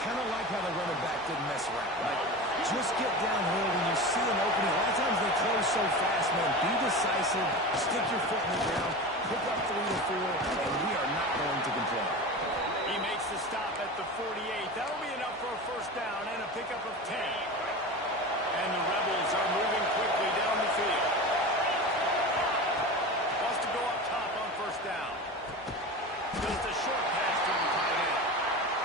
kind of like how the running back didn't mess around. Like, just get downhill when you see an opening. A lot of times they close so fast, man. Be decisive, stick your foot in the ground, pick up 3 or 4, and we are not going to complain. He makes the stop at the 48. That'll be enough for a first down and a pickup of 10. And the Rebels are moving quickly down the field. Wants to go up top on first down. Just a short pass to the tight end.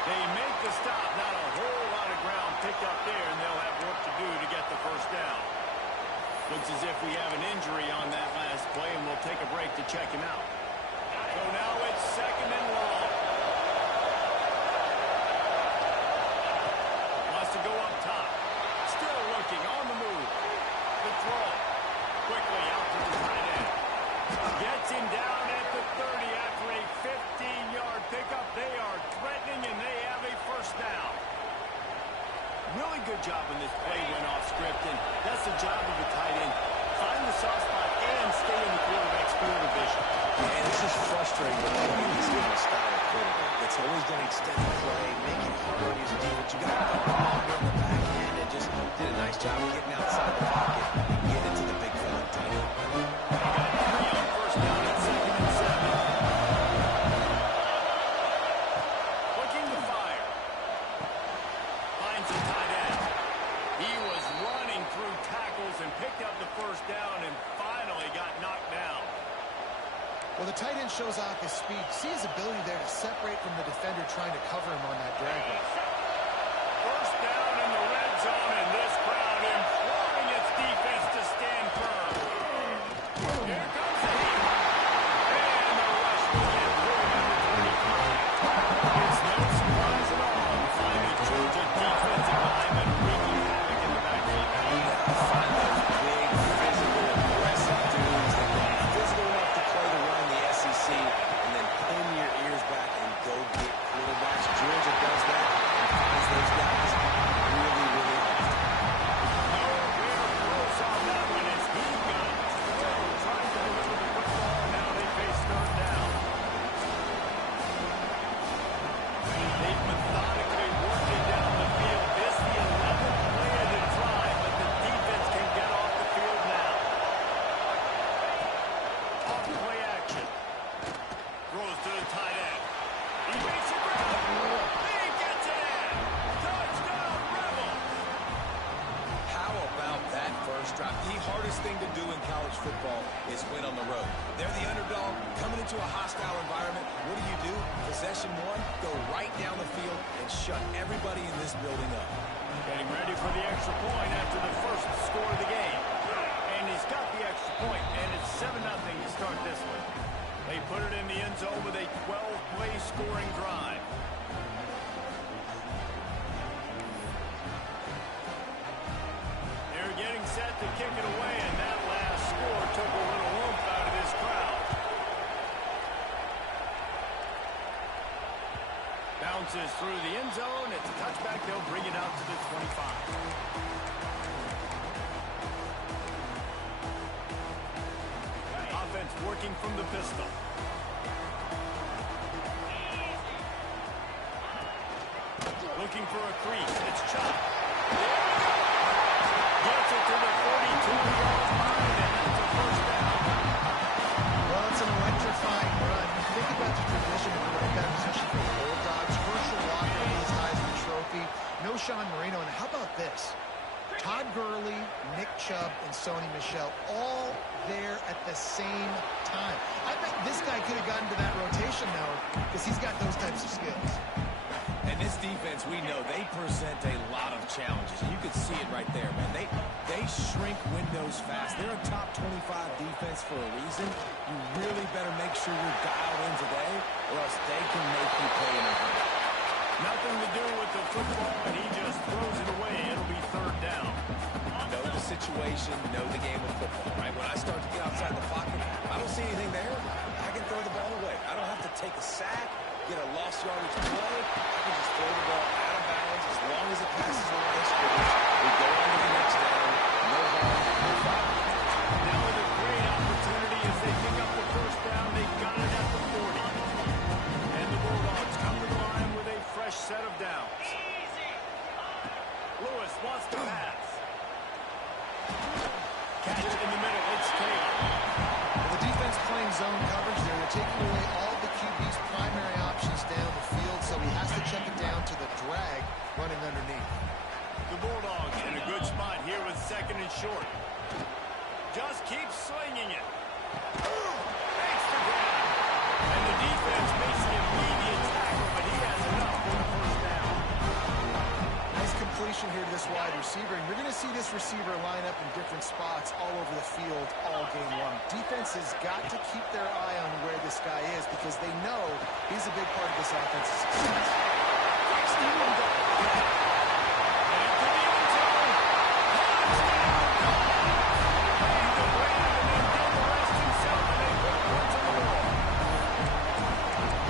They make the stop. Not a whole lot of ground picked up there, and they'll have work to do to get the first down. Looks as if we have an injury on that last play, and we'll take a break to check him out. So now it's second and long. Wants to go up top. Still looking on the move. The throw. Quickly out to the tight end. Gets him down at the 30 after a 15-yard pickup. They are threatening, and they have a first down. Really good job when this play went off script, and that's the job of the tight end. Find the soft spot and stay in the quarterback's field of vision. And it's just frustrating when you use this kind of style of quarterback. It's always going to extend the play, make it harder on his defense. You got to put him longer on the back end, and just did a nice job of getting outside the pocket and getting to the big fella tight end. First down at second and 7. Looking to fire. Finds the tight end. He was running through tackles and picked up the first down and finally got knocked down. Well, the tight end shows off his speed. See his ability there to separate from the defender trying to cover him on that drag route. First down in the red zone, and this crowd imploring its defense to stand firm. Here comes the heat. And the rush will get through number 25. It's no surprise at all to find the Georgia defensive lineman wreaking havoc in the backfield. Find those big, physical, aggressive dudes that can be physical enough to play the run in the SEC and then pin your ears back and go get quarterbacks. Georgia does that and finds those guys really, really often. Nowhere close on that one as he got through trying to deliver the football. Now they face third down. They've methodically worked it down the field. This the 11th play of the drive, but the defense can get off the field now. Off play action. Throws to the tight end. He makes a grab. He gets it in. Touchdown, Rebels. How about that first drive? The hardest thing to do in college football is win on the road. They're the underdog coming into a hostile environment. What do? Possession 1, go right down the field and shut everybody in this building up. Getting ready for the extra point after the first score of the game. And he's got the extra point, and it's 7-0 to start this one. They put it in the end zone with a 12-play scoring drive. They're getting set to kick it away, and that last score took a little oomph out of this crowd. Bounces through the end zone. It's a touchback. They'll bring it out to the 25. Offense working from the pistol. Looking for a crease. It's Chubb. Gets it to the 42-yard line, and that's a first down. Well, it's an electrifying run. Think about the tradition of the running back position for the Bulldogs. Herschel Walker with his Heisman Trophy. No Sean Marino. And how about this? Todd Gurley, Nick Chubb, and Sony Michel all there at the same time. I bet this guy could have gotten to that rotation now because he's got those types of skills. And this defense, we know, they present a lot of challenges. And you can see it right there, man. They shrink windows fast. They're a top 25 defense for a reason. You really better make sure you're dialed in today, or else they can make you pay in a hurry. Nothing to do with the football, and he just throws it away. It'll be third down. Know the situation, know the game of football, right? When I start to get outside the pocket, I don't see anything there. I can throw the ball away. I don't have to take a sack, get a lost yardage play. I can just throw the ball out of bounds as long as it passes the line of scrimmage. We go on to the next down. No harm, no foul. Now with a great opportunity as they pick up the first down. They've got it at the 40. And the Bulldogs come to the line with a fresh set of downs. Lewis wants to pass. Catch in the middle. It's Taylor. Well, the defense playing zone coverage there. They're taking away all the QB's primary options down the field, so he has to check it down to the drag running underneath. The Bulldogs in a good spot here with second and short. Just keep slinging it. Makes the grab. And the defense makes the immediate tackle, but he has enough for the first down. Nice completion here to this wide receiver, and you're going to see this receiver line up in different spots all over the field all game long. Defense has got to keep their eye on where this guy is because they know he's a big part of this offense's success.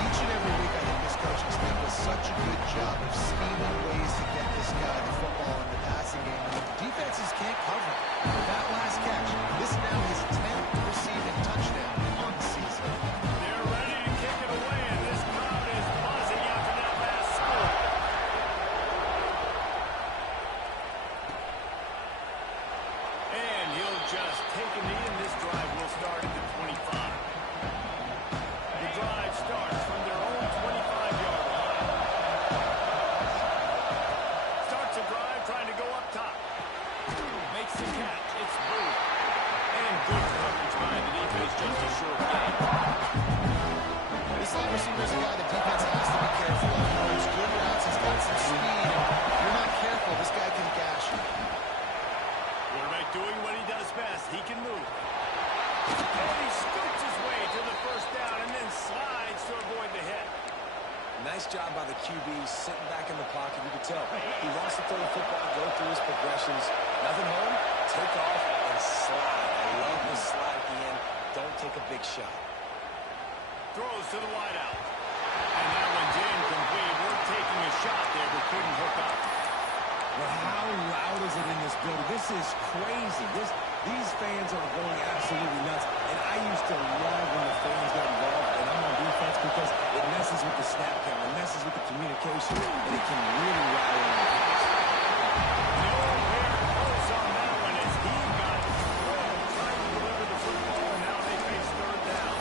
Each and every week, I think this coaching staff does such a good job of scheming ways to get this guy the football in the passing game. And the defenses can't cover it. With that last catch, this is now his 10th receiving touchdown on the season. They're ready to kick it away, and this crowd is buzzing after that last score. And he'll just take a knee, and this drive will start at the 25. The drive starts from their own 25-yard line. Starts a drive trying to go up top. Makes the catch. It's Booth. And good coverage by the defense, just a short gain. This slot receiver is a guy the defense has to be careful of. He runs good routes, he's got some speed. If you're not careful, this guy can gash you. Quarterback doing what he does best. He can move. And he scoots his way to the first down and then slides to avoid the hit. Nice job by the QB sitting back in the pocket. You can tell he wants to throw the football, go through his progressions. Nothing home, take off and slide. I love the slide at the end. Don't take a big shot. Throws to the wideout. And that one's incomplete. We're taking a shot there, but couldn't hook up. But how loud is it in this building? This is crazy. These fans are going absolutely nuts. And I used to love when the fans got involved, and I'm on defense because it messes with the snap count, it messes with the communication, and it can really rattle in the face. Nowhere close on that one as he got thrown trying to deliver the football, and now they face third down.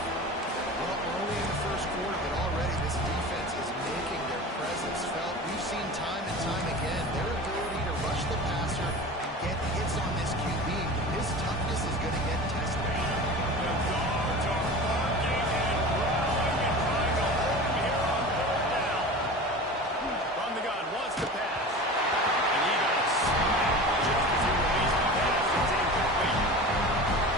Well, we're only in the first quarter, but already this defense is making their presence felt. We've seen time and time again their ability to rush the passer and get hits on this QB. His toughness is going to get tested. The Dogs are barking and growling and trying to hold him here on third down. From the gun, wants to pass. And he got smacked just as he released the pass. It's incomplete.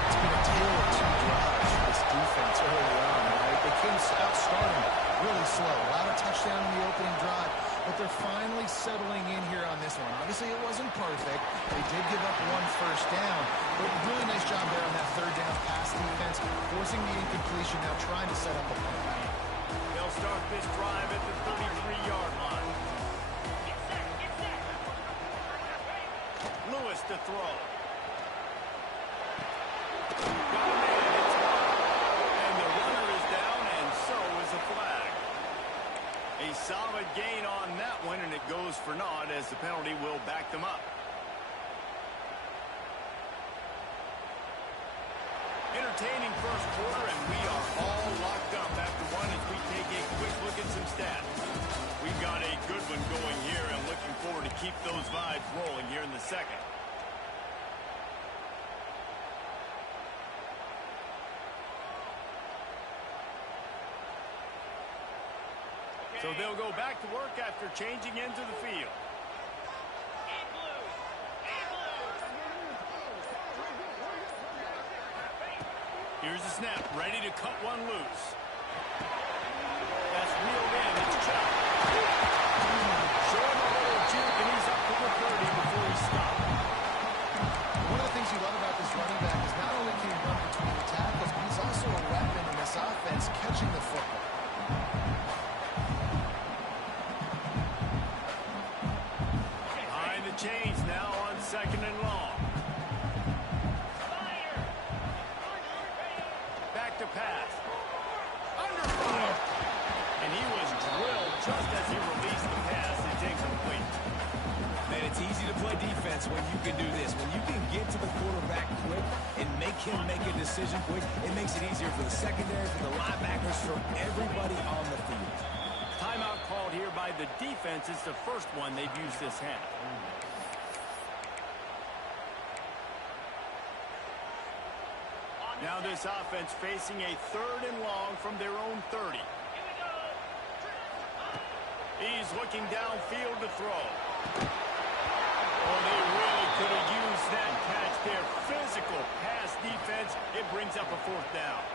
It's been a tale of two drives for this defense early on, right? They came outstarting really slow. A lot of touchdown in the opening drive, but they're finally settling in here on this one. Obviously, it wasn't perfect. They did give up one first down, but really nice job there on that third down pass defense, forcing the incompletion, now trying to set up a play. They'll start this drive at the 33-yard line. Lewis to throw. Got a man, it's blocked. And the runner is down, and so is a flag. A solid gain on that one, and it goes for naught as the penalty will back them up. Entertaining first quarter, and we are all locked up after one as we take a quick look at some stats. We've got a good one going here, and looking forward to keep those vibes rolling here in the second. So they'll go back to work after changing into the field. Here's the snap, ready to cut one loose. That's reeled in, it's chopped. Showing a little juke, and he's up to the 30 before he stopped. One of the things you love about this running back is not only can he run between the tackles, but he's also a weapon in this offense catching the football. Behind the chains now on second and long. Back to pass. Under fire. And he was drilled just play defense when you can do this. When you can get to the quarterback quick and make him make a decision quick, it makes it easier for the secondary, for the linebackers, for everybody on the field. Timeout called here by the defense. It's the first one they've used this half. Now this offense facing a 3rd and long from their own 30. He's looking downfield to throw. Oh, they really could have used that catch there. Physical pass defense. It brings up a 4th down.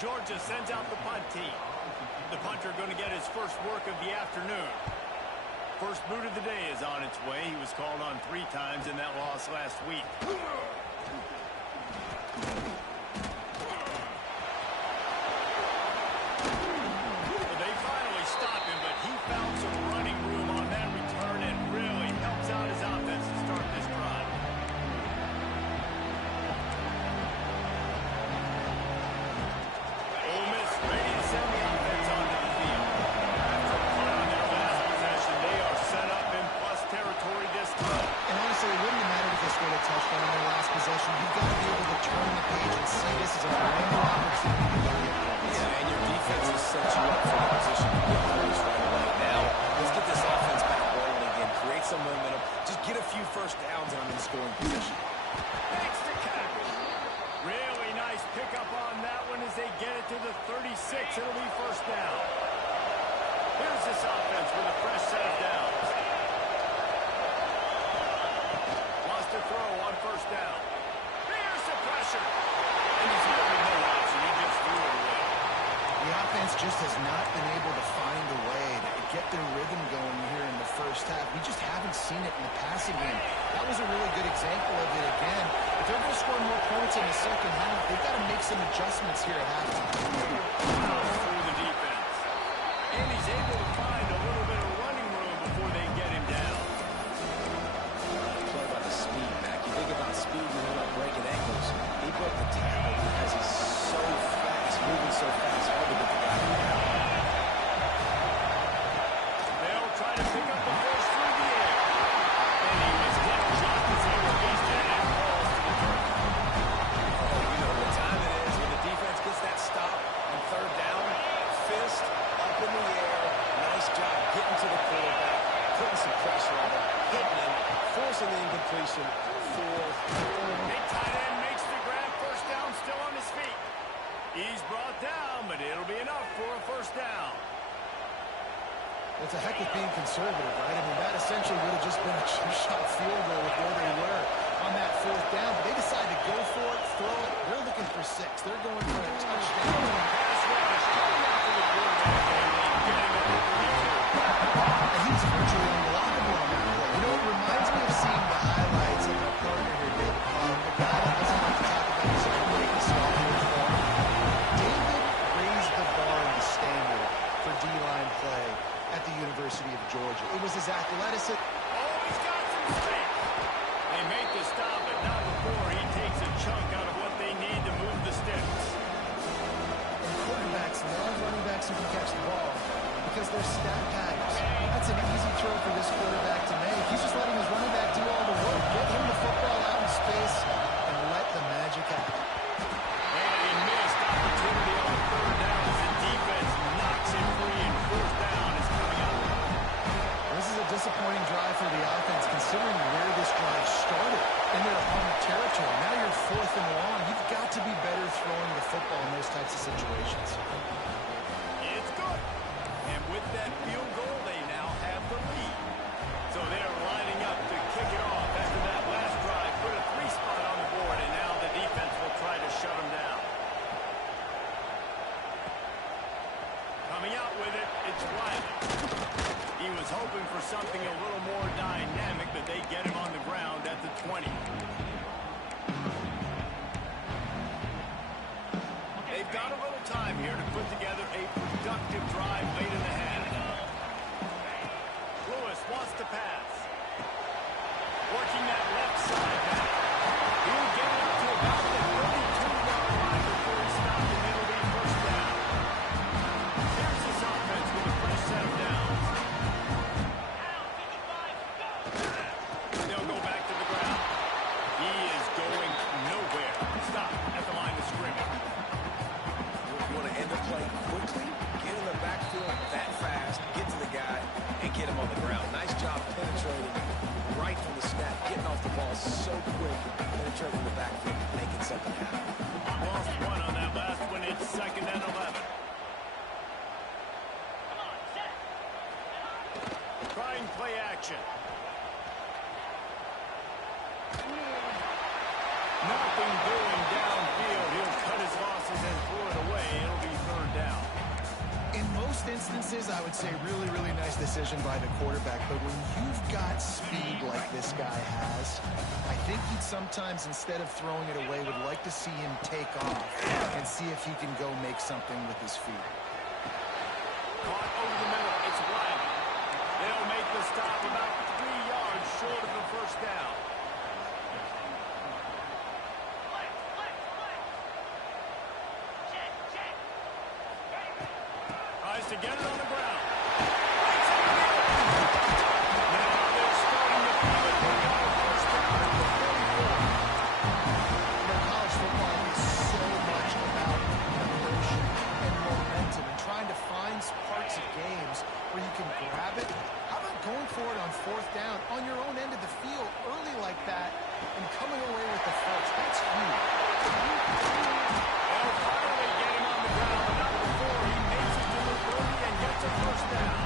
Georgia sends out the punt team. The punter going to get his first work of the afternoon. First boot of the day is on its way. He was called on 3 times in that loss last week. They finally stop him, but he found some running room on that return and really helps out his offense to start this drive. Ole Miss ready to send the offense onto the field. After a punt on their last possession, they are set up in plus territory this time. And honestly, it wouldn't have mattered if they scored a touchdown on their last possession. You've got to be able to turn the page and see this is a brand new opportunity to go get points. Yeah, and your defense has set you up for the position to get points right away. Now, let's get this offense back rolling again, create some momentum, just get a few first downs and I'm in scoring position. Thanks to Cap. Really nice pickup on that one as they get it to the 36. It'll be first down. Here's this offense with a fresh set of downs. Wants to throw on first down. Here's the pressure. And he's really no option. He just threw it away. The offense just has not been able to find a way to get their rhythm going here in the first half. We just haven't seen it in the passing game. That was a really good example of it again. If they're going to score more points in the second half, they've got to make some adjustments here at halftime. Through the defense. And he's able to find a little bit of running room before they get him down. Play about the speed, Mac. You think about speed, you know about breaking ankles. He broke the tackle because he's so fast, moving so fast, hard to get the guy down. They'll try to pick up the first through the air. And he was hit just as he released it and falls to the turf. Oh, you know what time it is when the defense gets that stop on 3rd down. Fist up in the air. Nice job getting to the quarterback, putting some pressure on him, hitting him, forcing the incompletion. 4th. Big tight end makes the grab. First down, still on his feet. He's brought down, but it'll be enough for a first down. It's a heck of being conservative, right? I mean, that essentially would have just been a two-shot field goal with where they were on that 4th down. But they decided to go for it, throw it. They're looking for 6. They're going for a touchdown. Pass rush coming after the quarterback, getting up to 32. And he was virtually unblockable on that play. You know, it reminds me of seeing the highlights of our partner here, David Palm, the guy that doesn't like to talk about his own greatness in all uniform. David raised the bar and the standard for D-line play at the University of Georgia. It was his athleticism. Oh, he's got some space. They make the stop, but not before he takes a chunk out of what they need to move the sticks. And quarterbacks love running backs who can catch the ball because they're stat patters. That's an easy throw for this quarterback to make. He's just letting his running back do all the work. Get him the football out in space and let the magic happen. And he missed opportunity on 3rd down as the defense knocks him free and 4th down is coming up. This is a disappointing drive for the offense considering where this drive started in their opponent territory. Now you're 4th and long. You've got to be better throwing the football in those types of situations. It's good. And with that field goal, they now have the lead. So they're lining up to kick it off after that last drive. Put a 3-spot on the board, and now the defense will try to shut them down. Coming out with it, it's Riley. He was hoping for something a little more dynamic, but they get him on the ground at the 20. They've got a little time here to put together a productive drive late in the half. Nothing doing downfield. He'll cut his losses and throw it away. It'll be third down. In most instances, I would say really, really nice decision by the quarterback. But when you've got speed like this guy has, I think he'd sometimes, instead of throwing it away, would like to see him take off and see if he can go make something with his feet. Caught over the middle. It's White. They'll make the stop about 3 yards short of the first down. Tries to get it on the ground. Now they're starting to feel it. They got a first down at the 44. College football is so much about emotion and momentum and trying to find parts of games where you can grab it. How about going for it on fourth down on your own end of the field early like that and coming away with the first? That's huge. They'll finally get him on the ground, but not before he makes it to the 30 and gets a first down.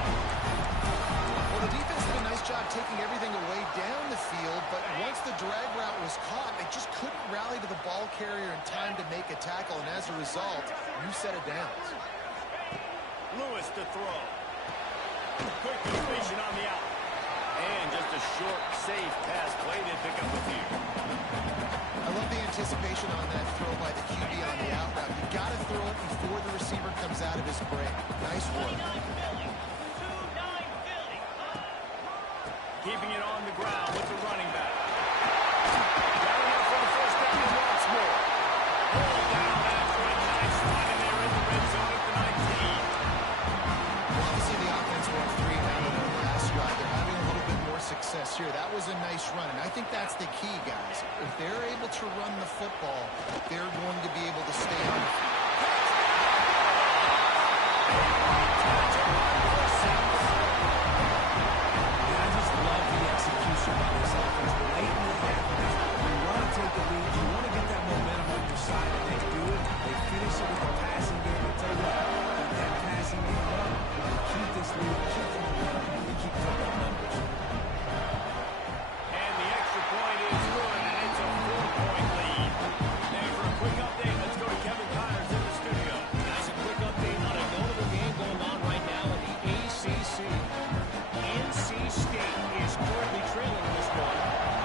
Well, the defense did a nice job taking everything away down the field, but once the drag route was caught, they just couldn't rally to the ball carrier in time to make a tackle, and as a result, new set of downs. Lewis to throw. Quick completion on the out. And just a short, safe pass play to pick up a few. I love the anticipation on that throw by the QB on the out route. You got to throw it before the receiver comes out of his break. Nice work. Keeping it on the ground with the running back. Got enough for the first down and once more. Pull down after a nice run, and they're in the red zone at the 19. Well, obviously the offense won 3 down on their last drive. They're having a little bit more success here. That was a nice run, and I think that's the key, guys. If they're able to run the football, they're going to be able to stay on the field. I just love the execution by this offense. Late in the half, you want to take the lead, you want to get that momentum on your side, and they do it. They finish it with a passing game. I tell you what, keep that passing game up, and keep this lead, keep the momentum, and keep putting up numbers. And the extra point is good, and it's a 4-point lead. Now for a quick update, let's go to Kevin Connors in the studio. Guys, a quick update on a notable game going on right now in the ACC. NC State is currently trailing this one,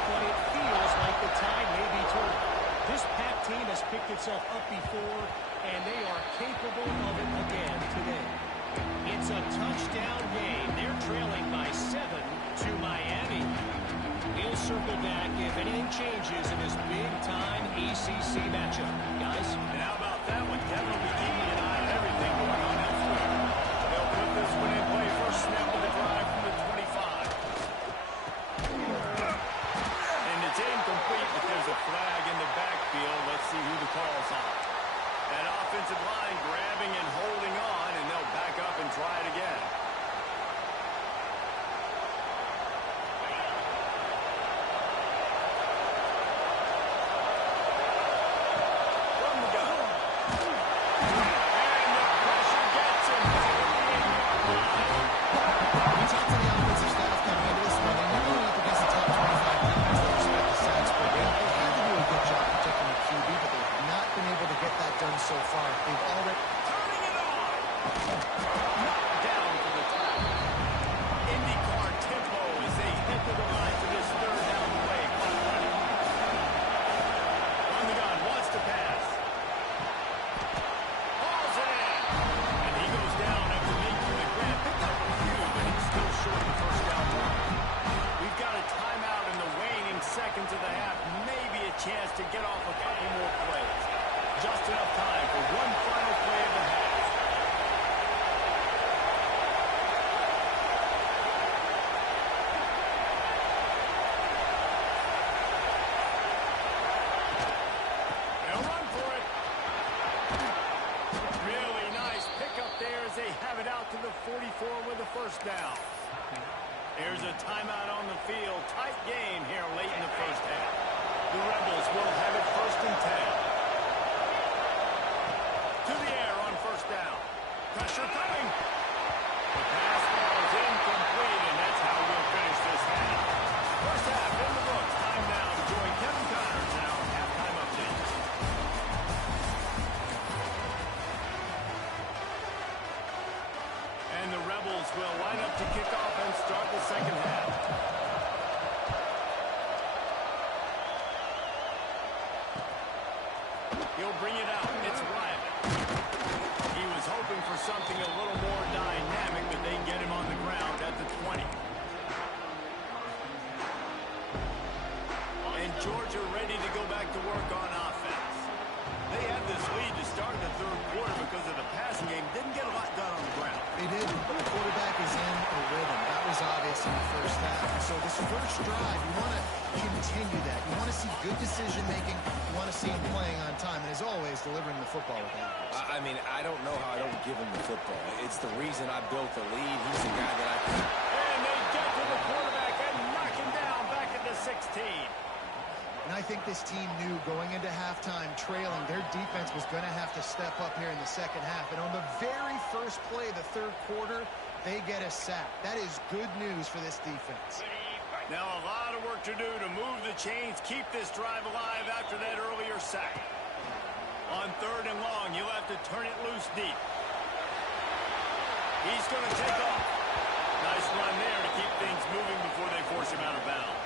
but it feels like the tide may be turning. This Pac team has picked itself up before, and they are capable of it again today. It's a touchdown game. They're trailing by 7 to Miami. We'll circle back if anything changes in this big-time ACC matchup. Guys? And how about that one? Kevin will be keeping an eye on everything going on elsewhere. They'll put this one in play. First snap of the drive from the 25. And it's incomplete, but there's a flag in the backfield. Let's see who the call's on. That offensive line grabbing and holding on, and they'll back up and try it again. From the gun. And the pressure gets him back at the 8-yard line. We talked to the offensive staff coming into this one. They knew they were up against the top 25 defense. They respect the sacks per game. They had to do a good job protecting the QB, but they've not been able to get that done so far. They've already... Turning it on. Knocked down for the tackle. IndyCar tempo as they head to the line for this third down play. On the gun, wants to pass. Hauls it in. And he goes down after making the grab. Picked up a few, but it's still short of the first down mark. We've got a timeout in the waning seconds of the half. Maybe a chance to get off a couple more plays. Just enough time for one final play of the half. They'll run for it. Really nice pickup there as they have it out to the 44 with a first down. There's a timeout on the field. Tight game here late in the first half. The Rebels will have it first and 10. To the air on first down. Pressure coming. The pass falls incomplete, and that's how we'll finish this half. First half in the books. Time now to join Georgia ready to go back to work on offense. They had this lead to start the third quarter because of the passing game. Didn't get a lot done on the ground. They didn't, but the quarterback is in a rhythm. That was obvious in the first half. And so this first drive, you want to continue that. You want to see good decision-making. You want to see him playing on time. And as always, delivering the football with accuracy. I mean, I don't know how I don't give him the football. It's the reason I built the lead. He's the guy that I can... And they get to the quarterback and knock him down back at the 16. And I think this team knew going into halftime trailing, their defense was going to have to step up here in the second half. And on the very first play of the third quarter, they get a sack. That is good news for this defense. Now a lot of work to do to move the chains, keep this drive alive after that earlier sack. On third and long, you'll have to turn it loose deep. He's going to take off. Nice run there to keep things moving before they force him out of bounds.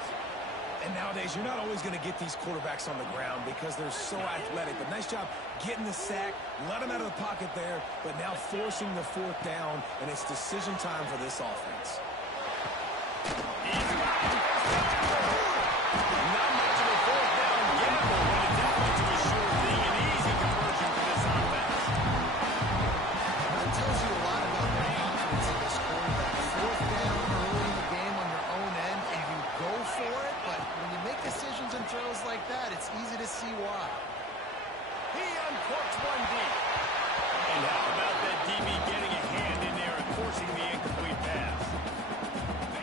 And nowadays, you're not always going to get these quarterbacks on the ground because they're so athletic. But nice job getting the sack, let him out of the pocket there, but now forcing the fourth down, and it's decision time for this offense. Not much of a fourth down gamble when it's that much of a sure thing, an easy conversion for this offense. That tells you a lot about their confidence in this quarterback. Fourth down early in the game on your own end, and you go for it, but when you make decisions and throws like that, it's easy to see why. He uncorks one deep. And how about that DB getting a hand in there and forcing the incomplete pass?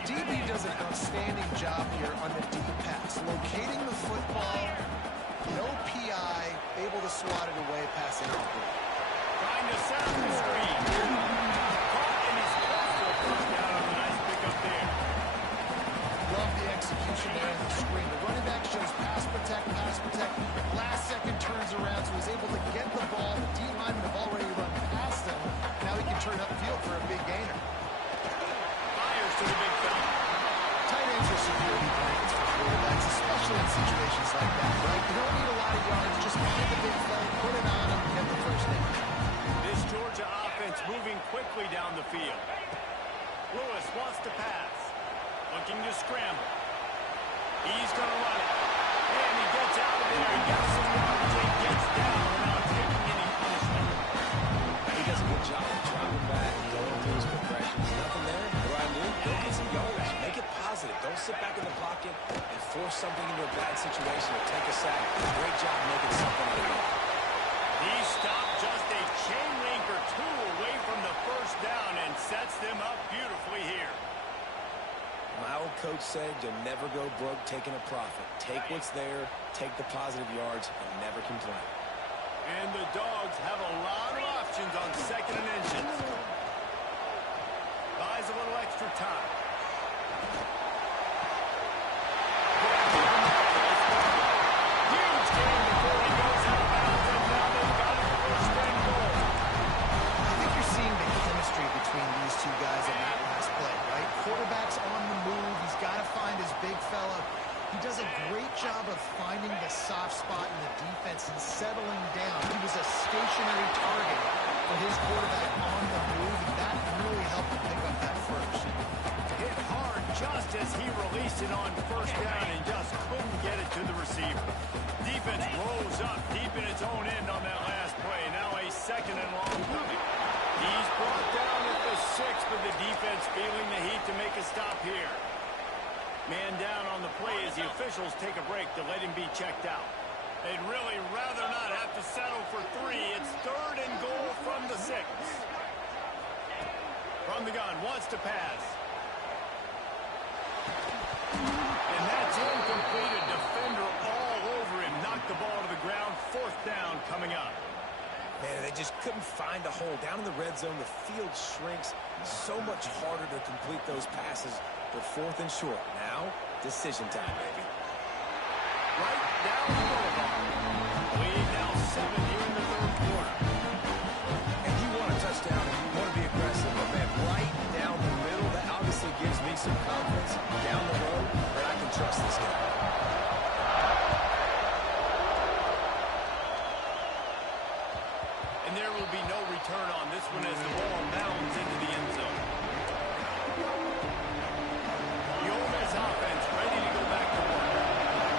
DB does an outstanding job here on the deep pass. Locating the football, no PI, able to swat it away, passing it through. Trying to set up the screen. Caught in his close to a first down on a nice pickup there. Love the execution there in the screen. The running back shows pass protect, pass protect. Last second turns around, so he's able to get the ball. The D-linemen have already run past him. Now he can turn upfield for a big gainer. Fires to the big fella. Tight ends are security blankets for quarterbacks, especially in situations like that, right? You don't need a lot of yards. Just find the big fella, put it on him, get the first down. This Georgia offense moving quickly down the field. Lewis wants to pass. Looking to scramble. He's going to run it. And he gets out of there. He gets some yards. He gets down without taking any punishment. He does a good job of driving back, going through his progressions. Nothing there. What I do, go get some yards. Make it positive. Don't sit back in the pocket and force something into a bad situation or take a sack. Great job making something out of it. He stopped just a chain link or two away from the first down and sets them up beautifully here. My old coach said you'll never go broke taking a profit. Take what's there, take the positive yards, and never complain. And the Dogs have a lot of options on second and inches. Buys a little extra time. Huge game before he goes out of bounds, and now they've got a first and goal. I think you're seeing the chemistry between these two guys in that last play, right? Quarterback's on the move. He's got to find his big fella. He does a great job of finding the soft spot in the defense and settling down. He was a stationary target for his quarterback on the move, and that really helped him pick up that first. Hit hard just as he released it on first down and just couldn't get it to the receiver. Defense rolls up deep in its own end on that last play. Now a second and long coming. He's brought down at the 6, but the defense feeling the heat to make a stop here. Man down on the play as the officials take a break to let him be checked out. They'd really rather not have to settle for 3. It's third and goal from the 6. From the gun, wants to pass. And that's incomplete. A defender all over him. Knocked the ball to the ground. Fourth down coming up. Man, they just couldn't find a hole. Down in the red zone, the field shrinks. So much harder to complete those passes. But fourth and short. Now, decision time, baby. Right down the boulevard. Lead now 7 here in the third quarter. And you want a touchdown and you want to be aggressive, but man, right down the middle, that obviously gives me some confidence down the road that I can trust this guy. And there will be no return on this one as the ball bounds into the end zone. The Ole Miss offense ready to go back to work.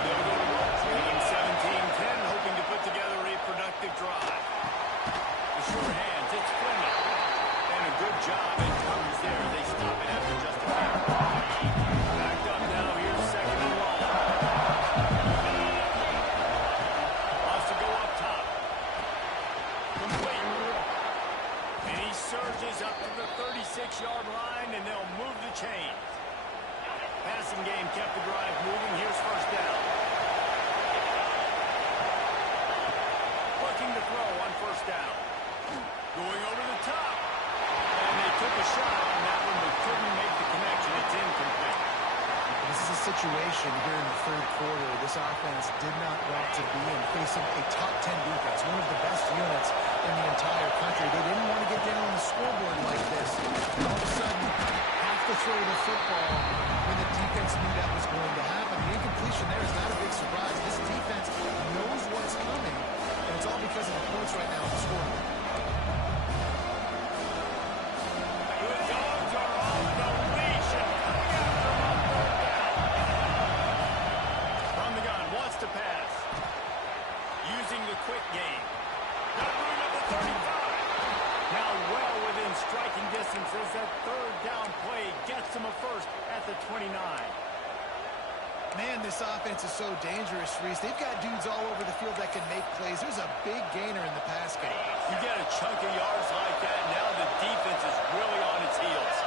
They'll go to work situation here in the third quarter this offense did not want to be in, facing a top 10 defense, one of the best units in the entire country. They didn't want to get down on the scoreboard like this. And all of a sudden, have to throw the football when the defense knew that was going to happen. The incompletion there is not a big surprise. This defense knows what's coming, and it's all because of the points right now on the scoreboard. Quick game. Got room at the 35. Now well within striking distance as that third down play gets him a first at the 29. Man, this offense is so dangerous, Reese. They've got dudes all over the field that can make plays. There's a big gainer in the pass game. You get a chunk of yards like that, now the defense is really on its heels.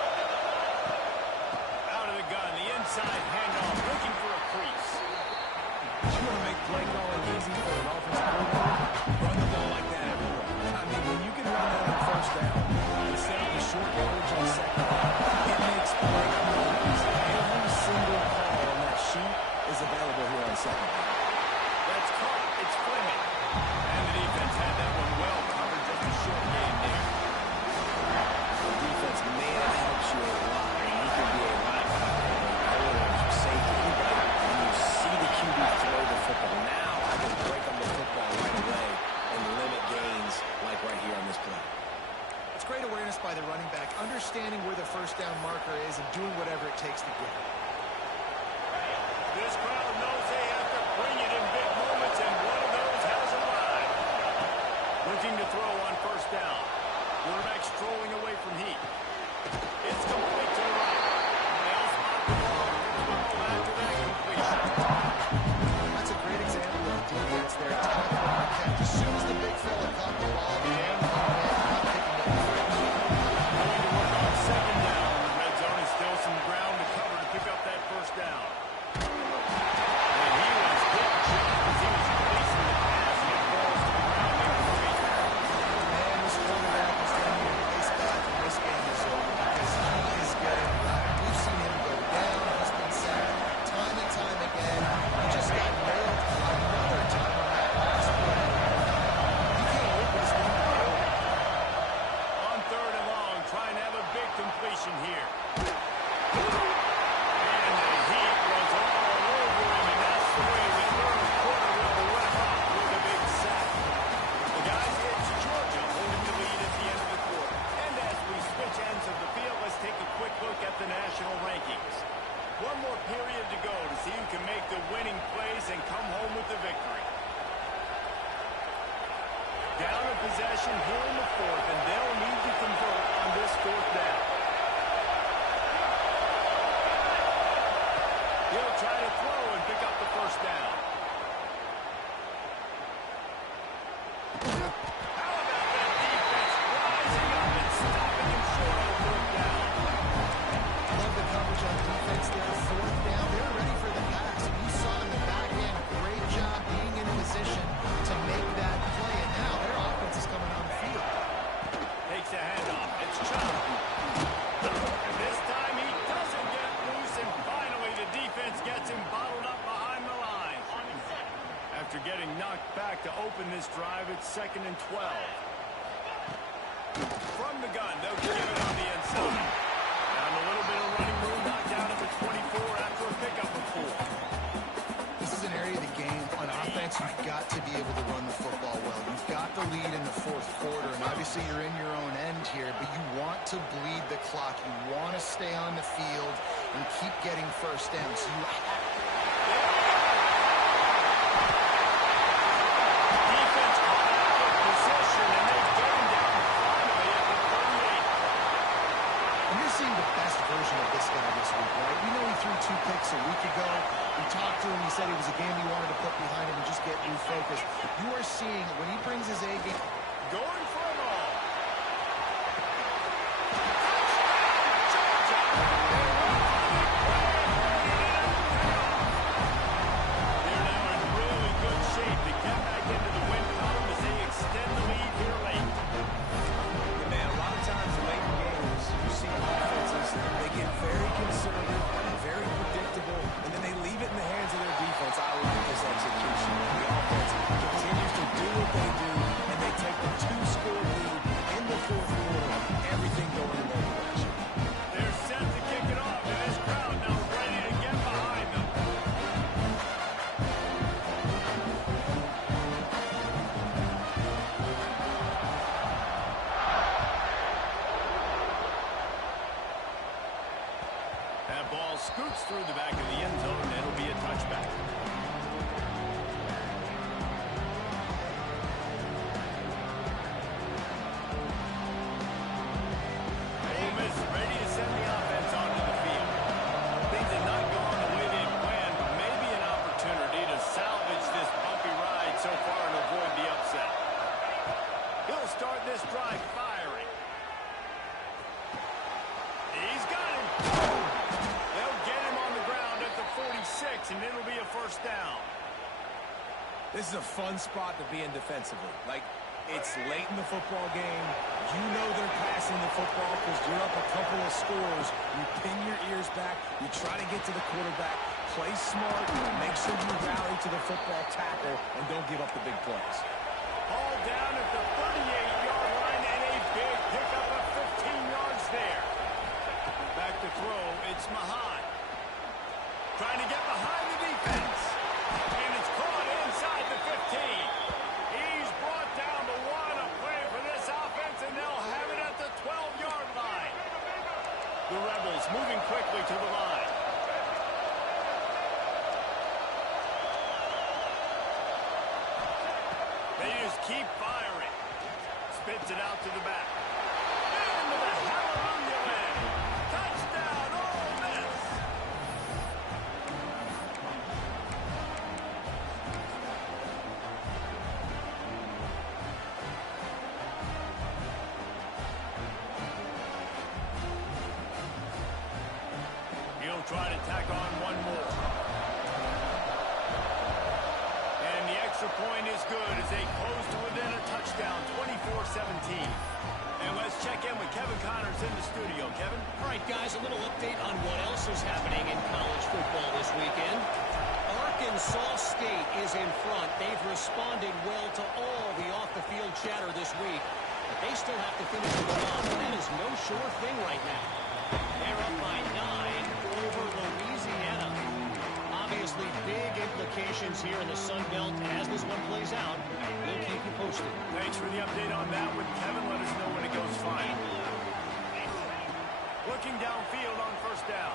Out of the gun, the inside handoff, looking for a crease. You want to make play calling easy for an offensive coordinator? Run the ball like that everywhere. I mean, when you can run that on first down and set up a short yardage on second down, it makes play calling easy. Every single call on that sheet is available here on second down. That's caught. It's Fleming. And the defense had that one well covered. Just a short game there. The defense, man, helps you a lot. And you can be a linebacker or corners or safety. When you see the QB throw the football, now I can break on the football right away and limit gains like right here on this play. It's great awareness by the running back, understanding where the first down marker is and doing whatever it takes to get it. This crowd knows they have to bring it in big moments, and one of those has arrived. Looking to throw on first down. Quarterback strolling away from Heat. It's complete to the right. They'll spot the ball after that completion. That's a great example of the defense there. Tackle and Marquette. As soon as the big fella caught the ball, the man not picking it up. Going to work on second down. The red zone is still some ground to cover to pick up that first down. And he was hit just as he was releasing the pass. He falls to the ground incomplete. Man, this quarterback is going to be a place back when this game is over because he is getting right. We've seen him go down. He's been sacked time and time again. He just got nailed another time on that last play. He can't wait for this game to be over. On third and long, trying to have a big completion here. And the Heat was all over him, and that's the way the third quarter will wrap up with a big sack. The guys, it's Georgia holding the lead at the end of the quarter. And as we switch ends of the field, let's take a quick look at the national rankings. One more period to go to see who can make the winning plays and come home with the victory. Down a possession here in the fourth, and they'll need to convert on this fourth down. He'll try to throw and pick up the first down. How about that defense rising up and stopping him short on fourth down? I love the coverage on defense there. Fourth down. They're ready for the pass. And you saw in the back end, great job being in position to make that play. And now their offense is coming on the field. Takes a handoff. It's Chubb. And this time he doesn't get loose, and finally the defense gets him bottled up behind the line. After getting knocked back to open this drive, it's 2nd and 12. From the gun, they'll give it on the inside. And a little bit of running room, knocked down at the 24 after a pickup of 4. This is an area of the game on offense you've got to be able to run the football well. You've got the lead in the fourth quarter, and obviously you're in your own end here, but you want to bleed the clock. You want to stay on the field and keep getting first down. So you Defense caught out of position, and they get him down finally at the 38. And you're seeing the best version of this guy this week, right? We know he threw 2 picks a week ago. We talked to him. He said it was a game he wanted to put behind him and just get refocused. You are seeing when he brings his A game. Going for it all. They're now in really good shape to get back into the win column as they extend the lead here late. Yeah, man, a lot of times late in games, you see offenses, they get very conservative, very predictable, and then they 6, and it'll be a first down. This is a fun spot to be in defensively. Like, it's late in the football game. You know they're passing the football because you're up a couple of scores. You pin your ears back. You try to get to the quarterback. Play smart. Make sure you rally to the football tackle and don't give up the big plays. Ball down at the 38-yard line and a big pickup of 15 yards there. Back to throw, it's Mahan. Trying to get behind the defense. And it's caught inside the 15. He's brought down the one. A play for this offense, and they'll have it at the 12-yard line. The Rebels moving quickly to the line. They just keep firing. Spits it out to the back. Into the hallelujah land. Touchdown, Ole Miss. He'll try to tack on one more. And the extra point is good as they close to within a touchdown, 24-17. And let's check in with Kevin Connors in the studio. Kevin? All right, guys, a little update on what else is happening in college football this weekend. Arkansas State is in front. They've responded well to all the off-the-field chatter this week, but they still have to finish the job. That is no sure thing right now. They're up by 9 over Louisiana. Obviously, big implications here in the Sun Belt, and as this one plays out, we'll keep you posted. Thanks for the update on that one, Kevin. Let us know when it goes fine. Looking downfield on first down.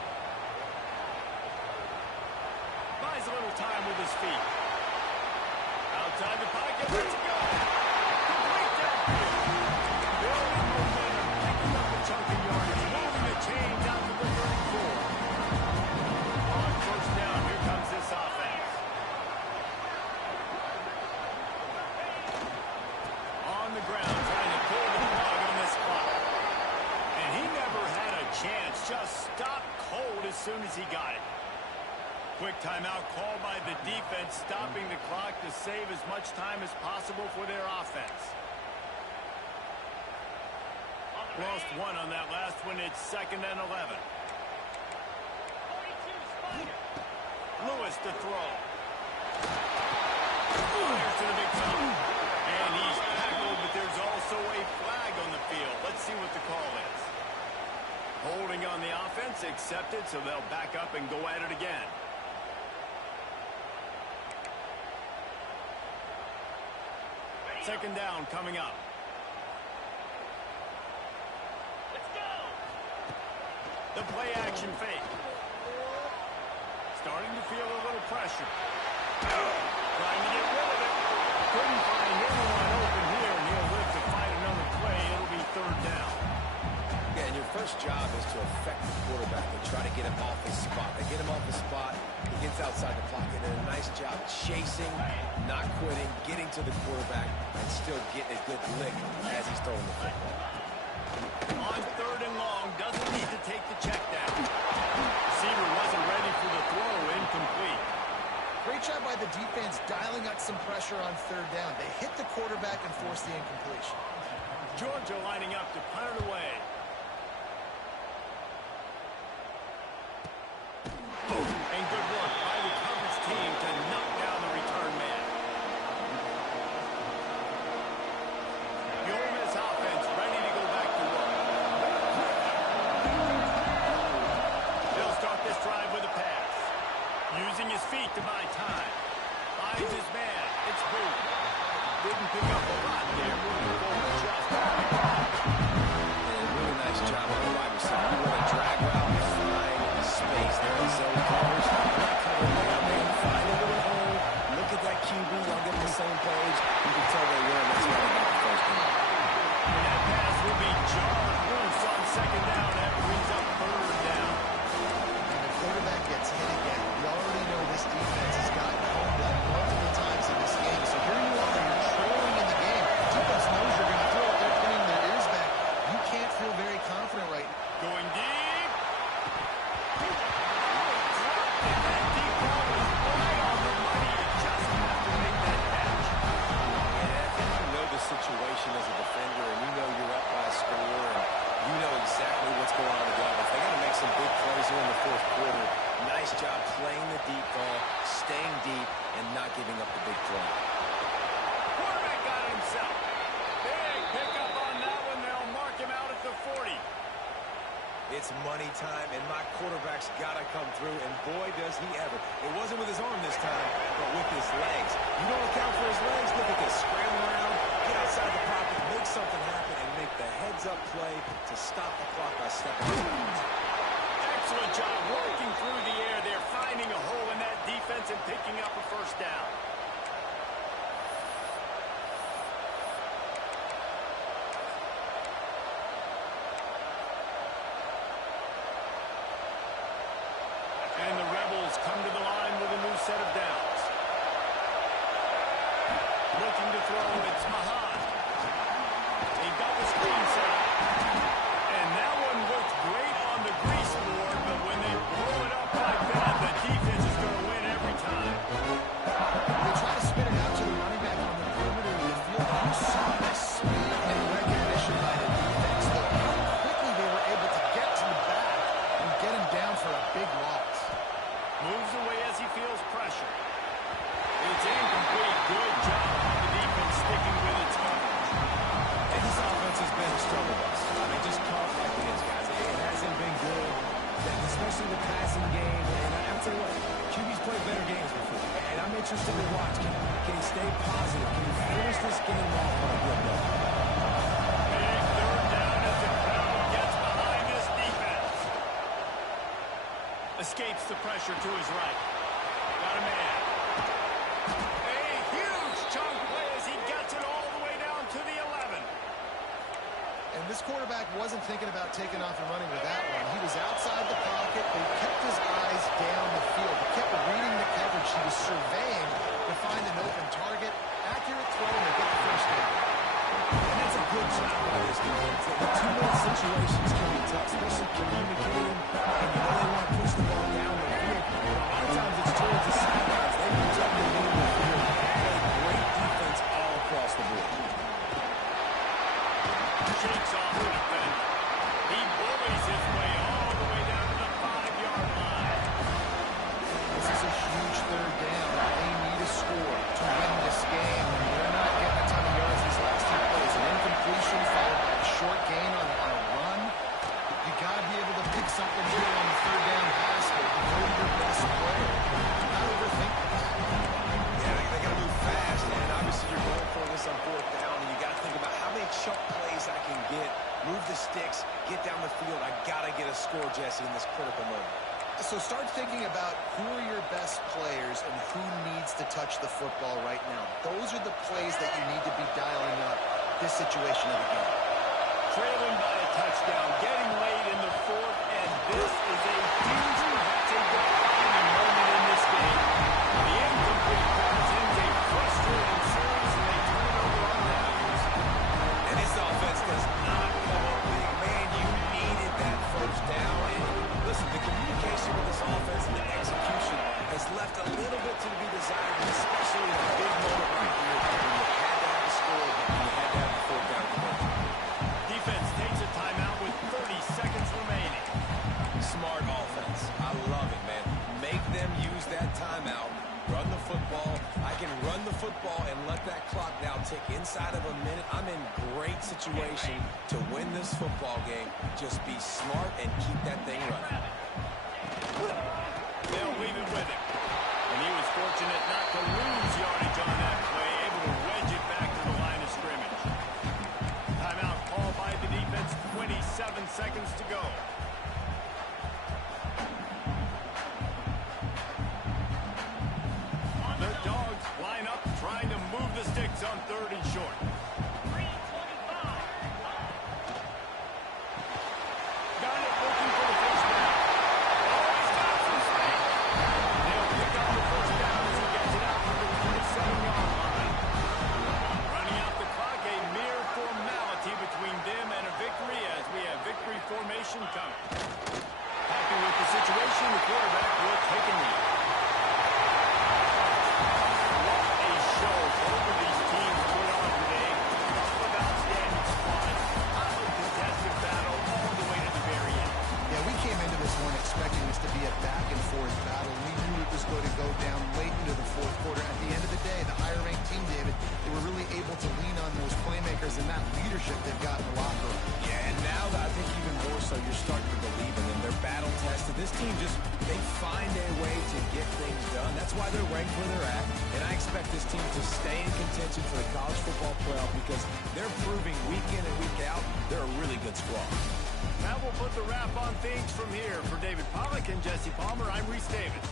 Buys a little time with his feet. Outside the pocket, let's go. Complete downfield. Building momentum, picking up a chunk of yardage, moving the chains out to the 34. On first down, here comes this offense. On the ground, trying to pull the plug on this clock. And he never had a chance, just stopped cold as soon as he got it. Quick timeout called by the defense, stopping the clock to save as much time as possible for their offense. Lost one on that last one. It's 2nd and 11. Lewis to throw. Fires to the big toe. And he's tackled, but there's also a flag on the field. Let's see what the call is. Holding on the offense, accepted, so they'll back up and go at it again. Second down coming up. Let's go. The play action fake. Starting to feel a little pressure. Trying to get rid of it. Couldn't find anyone open here, and he'll live to find another play. It'll be 3rd down. Yeah, and your first job is to affect the quarterback and try to get him off his spot. They get him off his spot. He gets outside the pocket. And a nice job chasing, not quitting, getting to the quarterback, and still getting a good lick as he's throwing the football. On 3rd and long, doesn't need to take the check down. Receiver wasn't ready for the throw, incomplete. Great job by the defense dialing up some pressure on 3rd down. They hit the quarterback and forced the incompletion. Georgia lining up to punt it away. And good work by the coverage team to knock down the return man. The Ole Miss offense ready to go back to work. They'll start this drive with a pass. Using his feet to buy time. Finds his man. It's Booth. Didn't pick up a lot there. Moving forward just Really nice job on the wide receiver. What a drag route, find space there in zone covers. Not covering there, man. Find a little hole. Look at that QB. Y'all get on the same page. You can tell they win. That's why they got the first down. And that pass will be John Bruce on 2nd down. That brings up 3rd down. And the quarterback gets hit again. We already know this defense has gotten home done multiple times in this game. So here you are, you're trolling in the game. Defense knows you're going to throw it. They're pinning their ears back. You can't feel very confident right now. Going deep. And that deep ball giving up the big play. Quarterback got it himself. Big pickup on that one. They'll mark him out at the 40. It's money time, and my quarterback's got to come through, and boy, does he ever. It wasn't with his arm this time, but with his legs. You don't account for his legs. Look at this. Scramble around, get outside the pocket, make something happen, and make the heads-up play to stop the clock by stepping out. Excellent job working through the air there, finding a hole in that defense and picking up a first down. And the Rebels come to the line with a new set of downs. Looking to throw, it's Mahan. He got the screen set up. And that one looked great on the grease board, but when they blow it up like that, the defense is going to win every time. They try to spit it out to the running back on the perimeter of the field. You saw the speed and recognition by the defense, though, how quickly they were able to get to the back and get him down for a big loss. Moves away as he feels pressure. It's incomplete. Good job on the defense sticking with its coverage. And this offense has been a struggle bus. I mean, just caught like it is, guys. It hasn't been good, especially the passing game. And I'll tell you what, QB's played better games before. And I'm interested to watch. Can he stay positive? Can he finish this game off on a good note? Big third down as the crowd gets behind this defense. Escapes the pressure to his right. Got a man. A huge chunk play as he gets it all the way down to the 11. And this quarterback wasn't thinking about taking off and running with that one. He was outside the pocket. They kept his eyes down the field. He kept reading the coverage. He was surveying to find an open target. Accurate throw, and they get the first down. And that's a good job by this defense. The two-minute situations can be tough, especially communicating. And you know they want to push the ball down the field. A lot of times it's towards the sidelines. They protect the middle of the field. Play great defense all across the board. Shakes off the defender. He bullies his way all the way down to the 5-yard line. This is a huge third down. They need a score to win this game. And they're not getting a ton of yards these last two plays. An incompletion followed by a short gain on a run. You got to be able to pick something here on the third down pass, but go to your best player. Not overthink this. Yeah, they got to move fast, and obviously you're going for this on fourth down, and you got to think about how many chunk plays I can get, move the sticks, get down the field. I got to get a score, Jesse, in this critical moment. So start thinking about who are your best players and who needs to touch the football right now. Those are the plays that you need to be dialing up this situation of the game. Trailing by a touchdown, getting late in the fourth, and this is a huge, perhaps a defining moment in this game. The incomplete pass ends a frustrating series, and they turn it over on downs. And this offense does not come up big. Man, you needed that first down. And listen, the communication with this offense and the execution has left a little bit to be desired, especially in a big moment right here when you had to have a score and you had to have a fourth down conversion. Defense takes a timeout with 30 seconds remaining. Smart offense. I love it, man. Make them use that timeout. Run the football. I can run the football and let that clock now tick inside of a minute. I'm in great situation to win this football game. Just be smart and keep that thing running. They'll leave it with him. And he was fortunate not to lose yardage on that play, able to wedge it back to the line of scrimmage. Timeout called by the defense, 27 seconds to go. The Dogs line up, trying to move the sticks on third and short. Got it, looking for the first down. Oh, he's got some space. They'll pick up the first down as he gets it out to the 27-yard line. Running out the clock, a mere formality between them and a victory as we have victory formation coming. Happy with the situation, the quarterback will take a knee. What a show both of these teams put on right where they're at, and I expect this team to stay in contention for the college football playoff because they're proving week in and week out they're a really good squad. That will put the wrap on things from here. For David Pollack and Jesse Palmer, I'm Reese Davis.